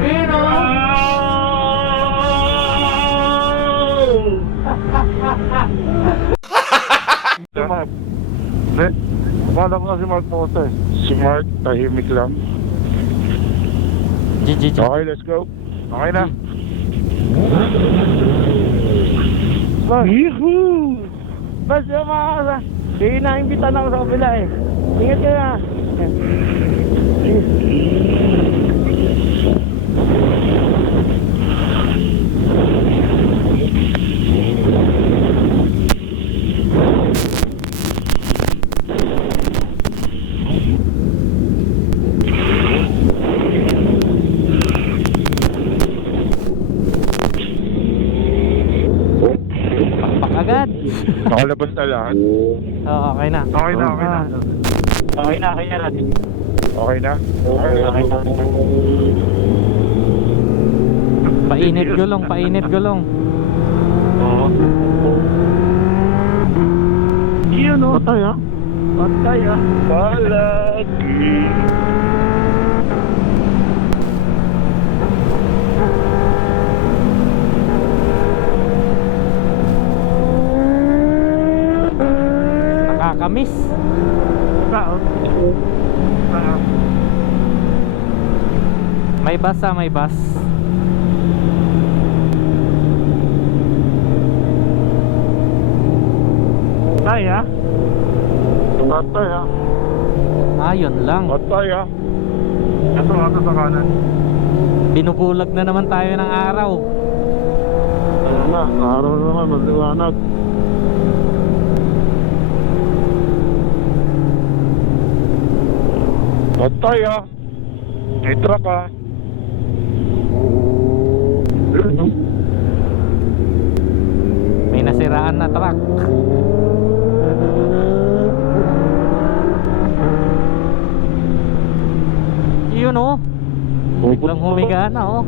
Yun o. Si Mark. Hindi. Akala ko na si Mark Mota eh. Si Mark, tahimik lang. GG. Okay, let's go. Okay na. Yehoo! Bas, yung mga inaimbitan ako sa kabila eh. Ingat ka na. Agad. Nakalabas na lahat. Oo, okay na. Okay na, okay na. Okay na, kaya natin. Okay na? Okay na. Okay na. Painit gulong, painit gulong. Oo. Yun o. Patay ah. Patay ah. Palagi. Nakakamiss. Tao. May bus ah, may bus. Patay ah. Patay ah. Ah, yun lang. Patay ah. Ito nga sa kanan. Binubulag na naman tayo ng araw. Ano na, araw na naman, maliwanag. Patay ah. May truck ah. May nasiraan na truck. Yun oh. Biglang humiga na oh.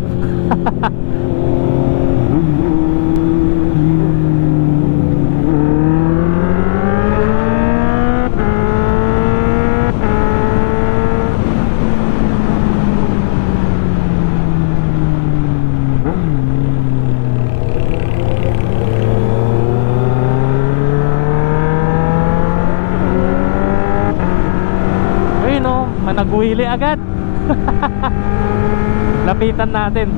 Ayun oh, managwili agad. Lapitan natin.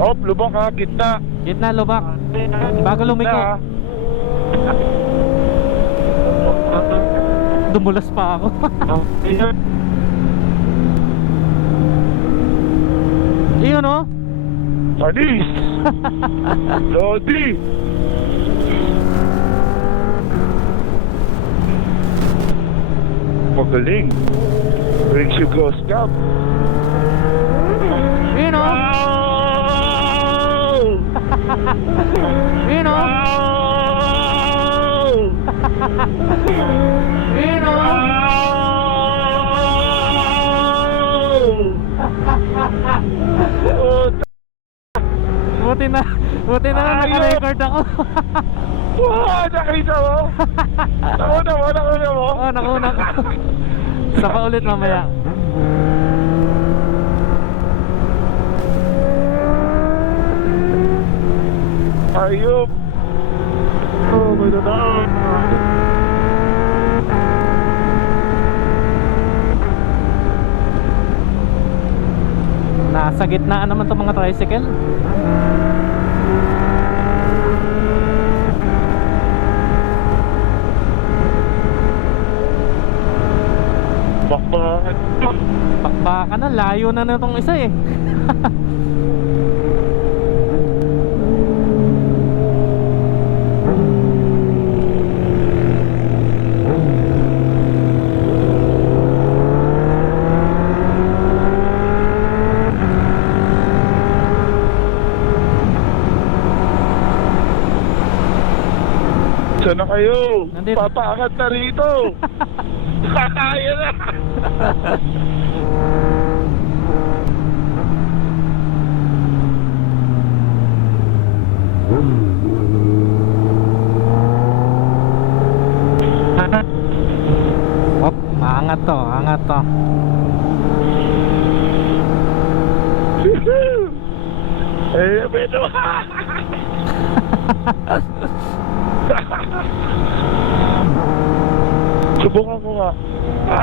Oh, lubak ha, gitna. Gitna lubak. Bago lumiko. Gitna, ah. Dumulas pa ako. Iyon oh. Alis! Lodi! Magaling. Brings you Ghost Cup. Iyon oh. Iyon oh. Iyon oh. Buti na lang naka-record ako. Wow, nakita mo? Nakuna mo? Oh, nakuna ko. Isa pa ulit mamaya. Ayop! Oh, may dadaan. Nasa gitnaan naman itong mga tricycle. Bakbakan. Bakbakan na, layo na nitong isa eh. Saan na kayo? Nandito. Papaangat na rito. Kaya na. Hop, Angat to, angat to. Eh, beto. Subukan ko nga. Ay!